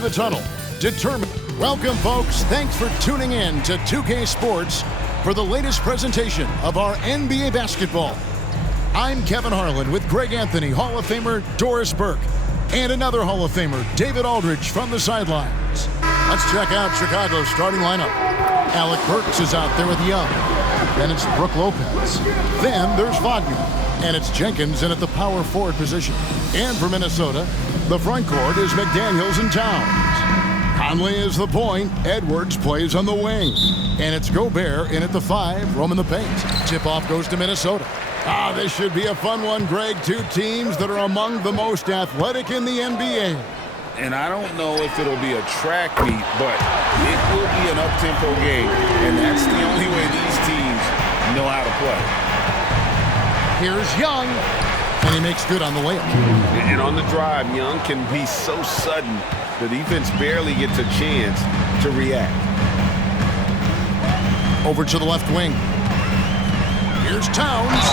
through the tunnel. Determined. Welcome, folks. Thanks for tuning in to 2K Sports for the latest presentation of our NBA basketball. I'm Kevin Harlan with Greg Anthony, Hall of Famer Doris Burke, and another Hall of Famer, David Aldridge, from the sidelines. Let's check out Chicago's starting lineup. Alec Burks is out there with Young. Then it's Brook Lopez. Then there's Wagner. And it's Jenkins in at the power forward position. And for Minnesota, the front court is McDaniels and Towns. Conley is the point. Edwards plays on the wing. And it's Gobert in at the 5, roaming the paint. Tip-off goes to Minnesota. This should be a fun one, Greg. Two teams that are among the most athletic in the NBA. And I don't know if it'll be a track meet, but it will be an up-tempo game. And that's the only way these teams know how to play. Here's Young, and he makes good on the layup. And on the drive, Young can be so sudden, the defense barely gets a chance to react. Over to the left wing. Here's Towns.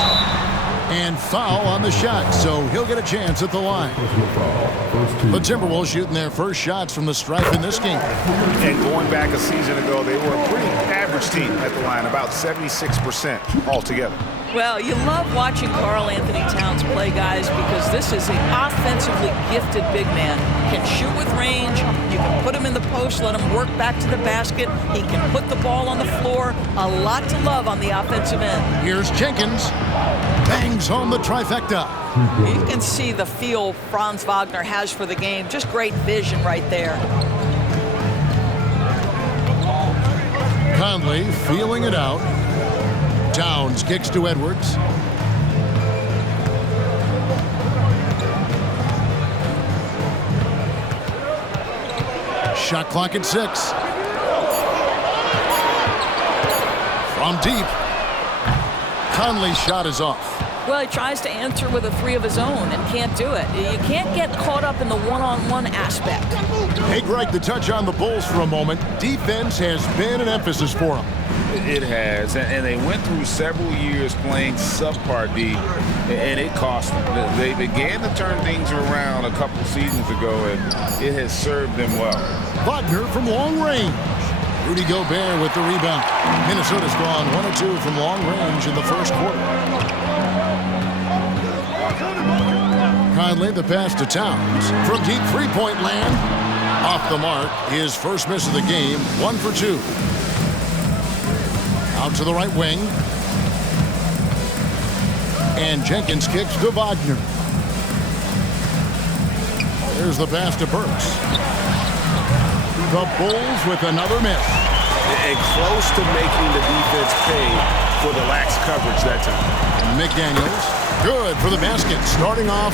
And foul on the shot, so he'll get a chance at the line. The Timberwolves shooting their first shots from the stripe in this game. And going back a season ago, they were a pretty average team at the line, about 76% altogether. Well, you love watching Karl Anthony Towns play, guys, because this is an offensively gifted big man. Can shoot with range. You can put him in the post, let him work back to the basket. He can put the ball on the floor. A lot to love on the offensive end. Here's Jenkins. Bangs home the trifecta. You can see the feel Franz Wagner has for the game. Just great vision right there. Conley feeling it out. Towns kicks to Edwards. Shot clock at 6. From deep. Conley's shot is off. Well, he tries to answer with a 3 of his own and can't do it. You can't get caught up in the one-on-one aspect. Hey, Greg, to touch on the Bulls for a moment, defense has been an emphasis for them. It has, and they went through several years playing subpar D, and it cost them. They began to turn things around a couple seasons ago, and it has served them well. Wagner from long range. Rudy Gobert with the rebound. Minnesota's gone 1 of 2 from long range in the first quarter. Conley the pass to Towns. From deep three-point land. Off the mark. His first miss of the game. 1 for 2. Out to the right wing. And Jenkins kicks to Wagner. There's the pass to Burks. The Bulls with another miss. And close to making the defense pay for the lax coverage that time. McDaniels, good for the basket. Starting off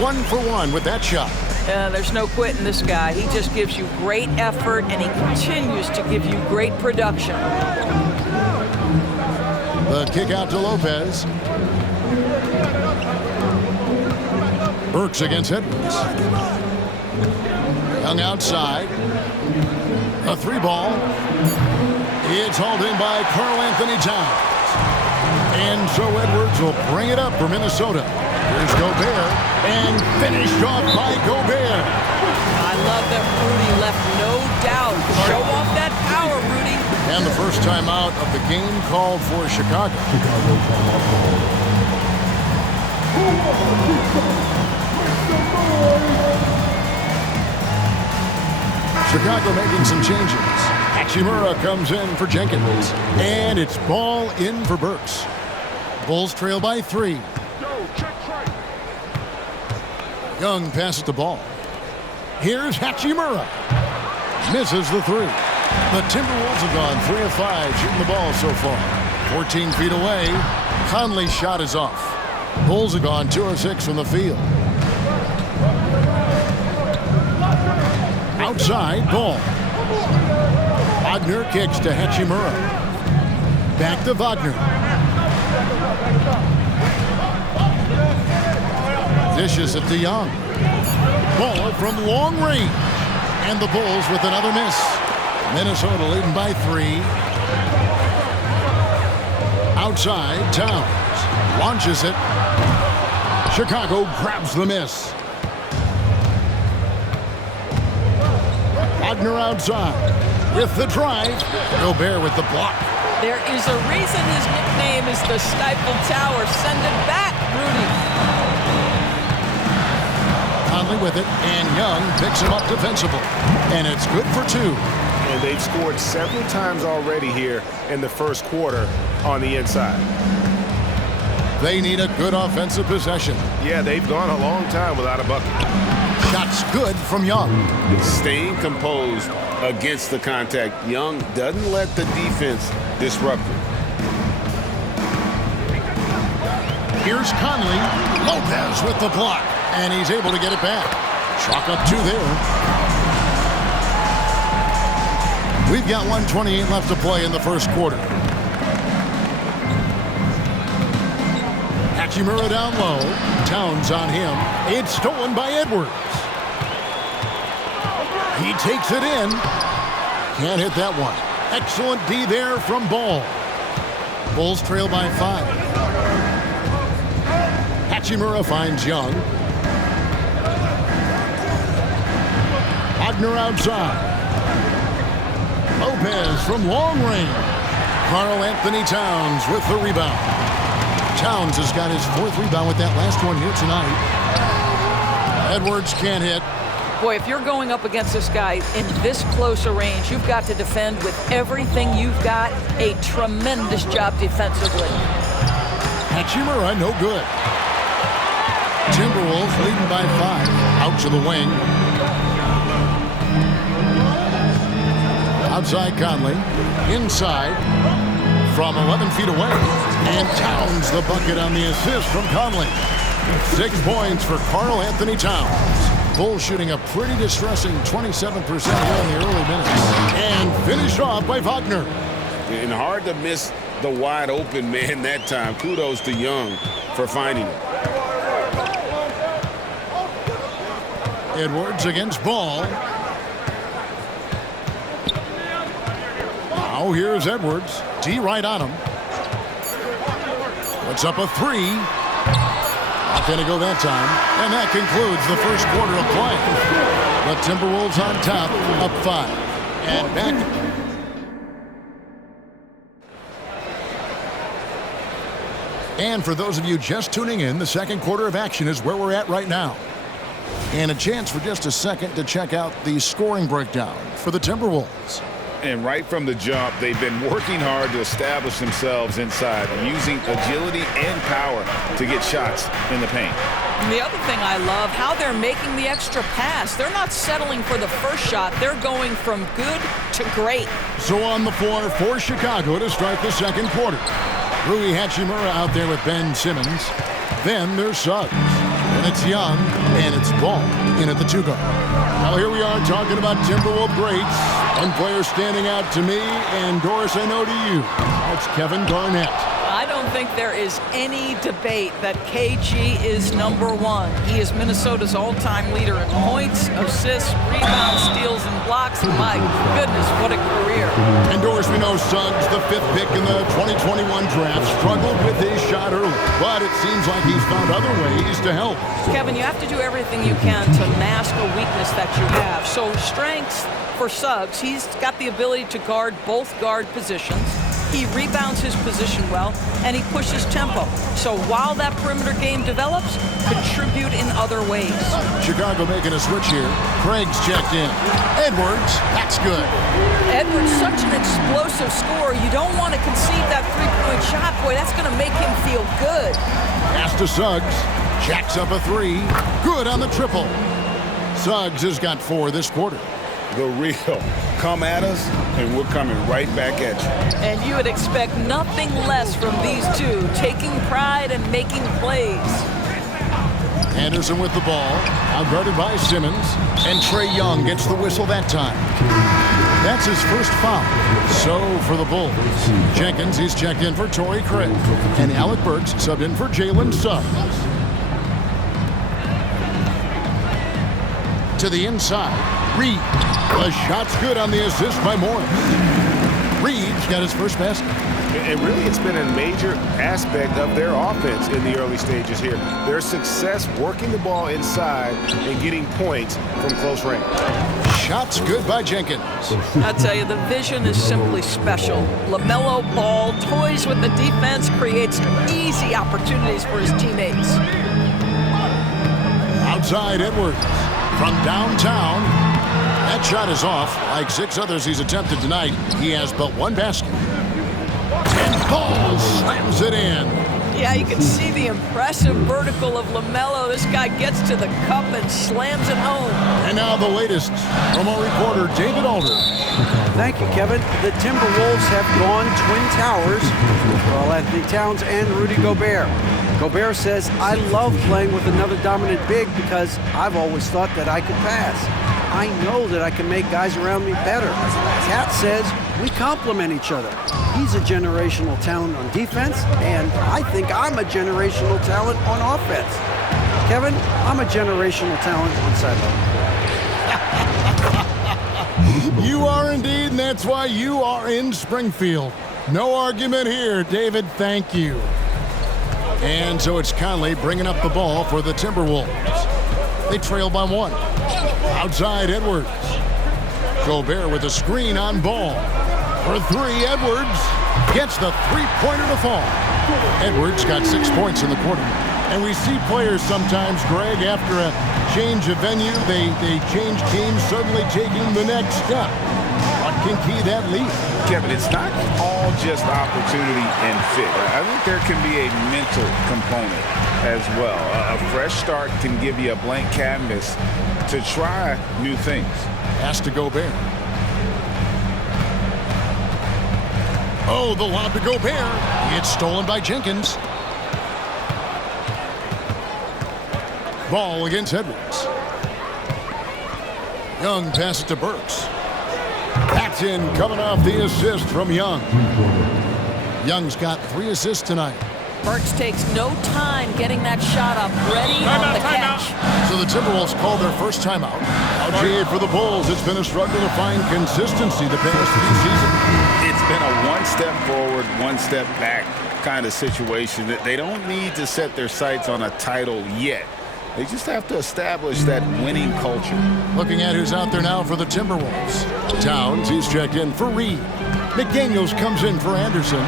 1 for 1 with that shot. There's no quitting this guy. He just gives you great effort, and he continues to give you great production. The kick out to Lopez. Burks against Edwards. Young outside. A 3-ball. It's hauled in by Karl Anthony Towns. And so Edwards will bring it up for Minnesota. Here's Gobert. And finished off by Gobert. I love that Rudy left no doubt. Show off that power, Rudy. And the first time out of the game called for Chicago. Chicago making some changes. Hachimura comes in for Jenkins. And it's ball in for Burks. Bulls trail by 3. Young passes the ball. Here's Hachimura. Misses the 3. The Timberwolves have gone 3 of 5 shooting the ball so far. 14 feet away. Conley's shot is off. Bulls have gone 2 of 6 from the field. Outside, ball. Wagner kicks to Hachimura. Back to Wagner. Dishes it to Young. Ball from long range. And the Bulls with another miss. Minnesota leading by 3. Outside, Towns launches it. Chicago grabs the miss. Wagner outside with the drive. Gobert with the block. There is a reason his nickname is the Stifle Tower. Send it back, Rudy. Conley with it, and Young picks him up defensively. And it's good for 2. And they've scored several times already here in the first quarter on the inside. They need a good offensive possession. Yeah, they've gone a long time without a bucket. Shots good from Young. Staying composed against the contact. Young doesn't let the defense disrupt him. Here's Conley. Lopez with the block. And he's able to get it back. Chalk up 2 there. We've got 1:28 left to play in the first quarter. Hachimura down low. Towns on him. It's stolen by Edwards. He takes it in. Can't hit that one. Excellent D there from Ball. Bulls trail by 5. Hachimura finds Young. Wagner outside. Lopez from long range. Karl-Anthony Towns with the rebound. Towns has got his 4th rebound with that last one here tonight. Edwards can't hit. Boy, if you're going up against this guy in this close a range, you've got to defend with everything you've got. A tremendous job defensively. Hachimura, no good. Timberwolves leading by 5. Out to the wing. Outside Conley. Inside. From 11 feet away. And Towns the bucket on the assist from Conley. 6 points for Karl-Anthony Towns. Bulls shooting a pretty distressing 27% here in the early minutes. And finished off by Wagner. And hard to miss the wide open man that time. Kudos to Young for finding it. Edwards against Ball. Now here's Edwards. D right on him. Puts up a 3. Not going to go that time. And that concludes the first quarter of play. The Timberwolves on top, up 5. And back. And for those of you just tuning in, the second quarter of action is where we're at right now. And a chance for just a second to check out the scoring breakdown for the Timberwolves. And right from the jump, they've been working hard to establish themselves inside, using agility and power to get shots in the paint. And the other thing I love, how they're making the extra pass. They're not settling for the first shot. They're going from good to great. So on the floor for Chicago to start the second quarter. Rui Hachimura out there with Ben Simmons. Then there's Suggs. And it's Young, and it's Ball in at the 2 guard. Now here we are talking about Timberwolves greats. One player standing out to me, and Doris, I know to you. That's Kevin Garnett. I don't think there is any debate that KG is number 1. He is Minnesota's all-time leader in points, assists, rebounds, steals, and blocks. My goodness, what a career. And Doris, we know Suggs, the 5th pick in the 2021 draft, struggled with his shot early, but it seems like he's found other ways to help. Kevin, you have to do everything you can to mask a weakness that you have. So strengths for Suggs, he's got the ability to guard both guard positions. He rebounds his position well, and he pushes tempo. So while that perimeter game develops, contribute in other ways. Chicago making a switch here. Craig's checked in. Edwards, that's good. Edwards, such an explosive scorer. You don't want to concede that three-point shot. Boy, that's going to make him feel good. Pass to Suggs. Jacks up a 3. Good on the triple. Suggs has got 4 this quarter. The real. Come at us, and we're coming right back at you. And you would expect nothing less from these two, taking pride and making plays. Anderson with the ball, outguarded by Simmons, and Trae Young gets the whistle that time. That's his first foul. So for the Bulls, Jenkins is checked in for Torrey Craig, and Alec Burks subbed in for Jalen Suggs. To the inside, Reed. The shot's good on the assist by Morris. Reed's got his first basket. And really, it's been a major aspect of their offense in the early stages here. Their success working the ball inside and getting points from close range. Shots good by Jenkins. I tell you, the vision is simply special. LaMelo Ball toys with the defense, creates easy opportunities for his teammates. Outside Edwards from downtown. That shot is off. Like 6 others he's attempted tonight, he has but 1 basket. And Ball slams it in. Yeah, you can see the impressive vertical of LaMelo. This guy gets to the cup and slams it home. And now the latest from our reporter, David Alder. Thank you, Kevin. The Timberwolves have gone Twin Towers for Karl-Anthony Towns and Rudy Gobert. Gobert says, I love playing with another dominant big because I've always thought that I could pass. I know that I can make guys around me better. Cat says we complement each other. He's a generational talent on defense, and I think I'm a generational talent on offense. Kevin, I'm a generational talent on sideline. You are indeed, and that's why you are in Springfield. No argument here, David. Thank you. And so it's Conley bringing up the ball for the Timberwolves. They trail by 1. Outside Edwards. Gobert with a screen on Ball. For 3, Edwards gets the three-pointer to fall. Edwards got 6 points in the quarter. And we see players sometimes, Greg, after a change of venue, they change games, suddenly taking the next step. What can key that lead? Kevin, it's not all just opportunity and fit. I think there can be a mental component as well. A fresh start can give you a blank canvas to try new things. Pass to Gobert. Oh, the lob to Gobert. It's stolen by Jenkins. Ball against Edwards. Young passes to Burks. Paxton coming off the assist from Young. Young's got 3 assists tonight. Burks takes no time getting that shot up, ready on the catch. So the Timberwolves call their first timeout. Out for the Bulls, it's been a struggle to find consistency the past few seasons. It's been a 1 step forward, 1 step back kind of situation. That they don't need to set their sights on a title yet. They just have to establish that winning culture. Looking at who's out there now for the Timberwolves. Towns, he's checked in for Reed. McDaniels comes in for Anderson.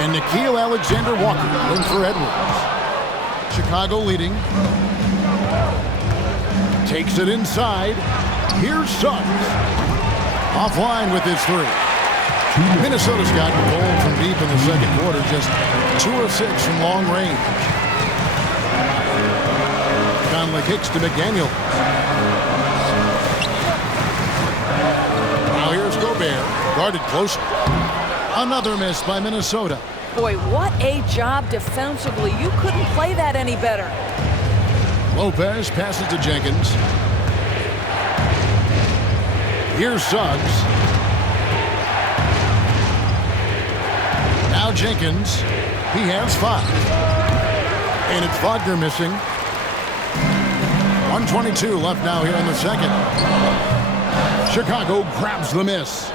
And Nickeil Alexander-Walker in for Edwards. Chicago leading. Takes it inside. Here's Suggs. Offline with his 3. Minnesota's gotten bold from deep in the second quarter. Just 2 of 6 from long range. Conley kicks to McDaniel. Now here's Gobert. Guarded closer. Another miss by Minnesota. Boy, what a job defensively. You couldn't play that any better. Lopez passes to Jenkins. Here's Suggs. Now Jenkins. He has 5. And it's Wagner missing. 1:22 left now here in the second. Chicago grabs the miss.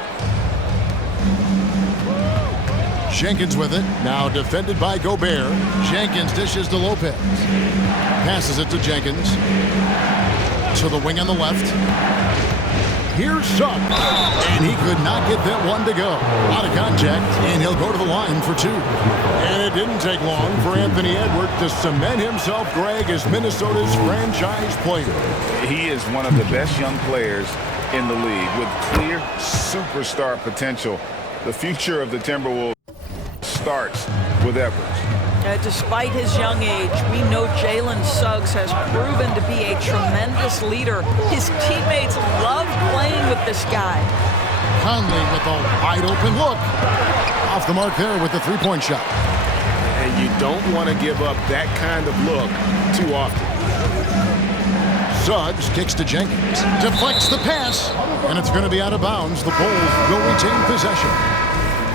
Jenkins with it. Now defended by Gobert. Jenkins dishes to Lopez. Passes it to Jenkins. To the wing on the left. Here's Suggs. And he could not get that one to go. Out of contact, and he'll go to the line for 2. And it didn't take long for Anthony Edwards to cement himself, Greg, as Minnesota's franchise player. He is one of the best young players in the league with clear superstar potential. The future of the Timberwolves starts with Edwards. Despite his young age, we know Jalen Suggs has proven to be a tremendous leader. His teammates love playing with this guy. Conley with a wide open look. Off the mark there with the 3-point shot. And you don't want to give up that kind of look too often. Suggs kicks to Jenkins. Deflects the pass. And it's going to be out of bounds. The Bulls will retain possession.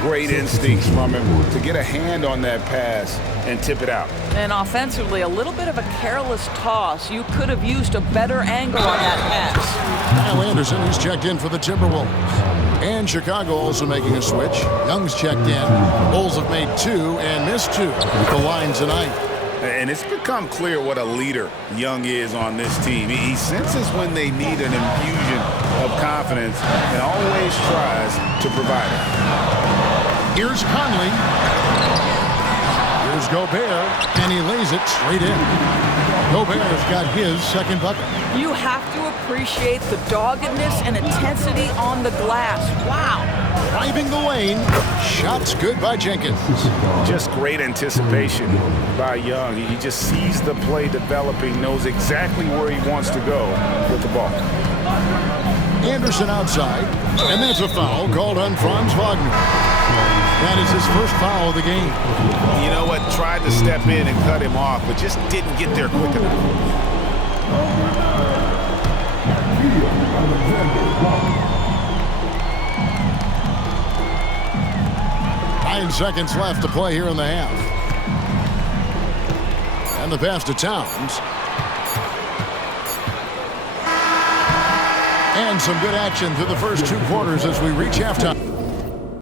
great instincts from him to get a hand on that pass and tip it out. And offensively, a little bit of a careless toss. You could have used a better angle on that pass. Kyle Anderson, who's checked in for the Timberwolves. And Chicago also making a switch. Young's checked in. Bulls have made 2 and missed 2 with the line tonight. And it's become clear what a leader Young is on this team. He senses when they need an infusion of confidence and always tries to provide it. Here's Conley. Here's Gobert, and he lays it straight in. Gobert's got his second bucket. You have to appreciate the doggedness and intensity on the glass. Wow. Driving the lane. Shots good by Jenkins. Just great anticipation by Young. He just sees the play developing, knows exactly where he wants to go with the ball. Anderson outside, and that's a foul called on Franz Wagner. That is his first foul of the game. You know what? Tried to step in and cut him off, but just didn't get there quick enough. Nine seconds left to play here in the half. And the pass to Towns. And some good action through the first 2 quarters as we reach halftime.